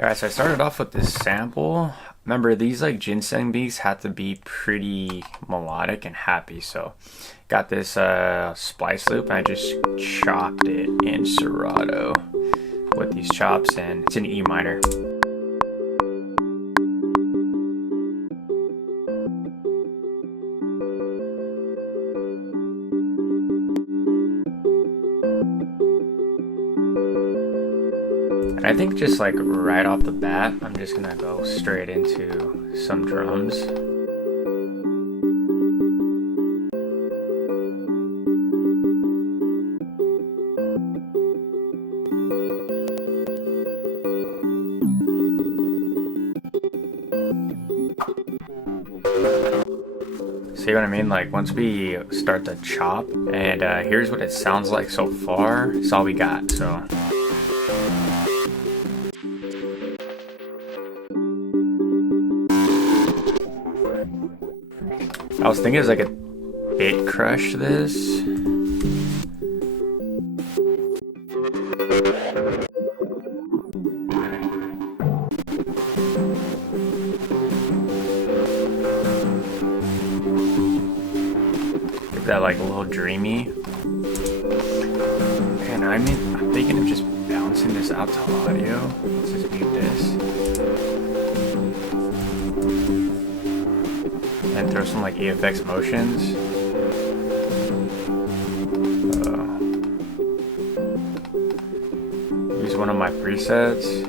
Alright, so I started off with this sample. Remember, these like ginseng beats have to be pretty melodic and happy. So got this splice loop and I just chopped it in Serato with these chops, and it's in E minor. And I think just like right off the bat, I'm just gonna go straight into some drums. See what I mean? Like once we start to chop, and here's what it sounds like so far. It's all we got, so. I was thinking it was like a bit crush this. Give that like a little dreamy. And I'm thinking of just bouncing this out to audio. Let's just mute this. And throw some like EFX motions. Use one of my presets.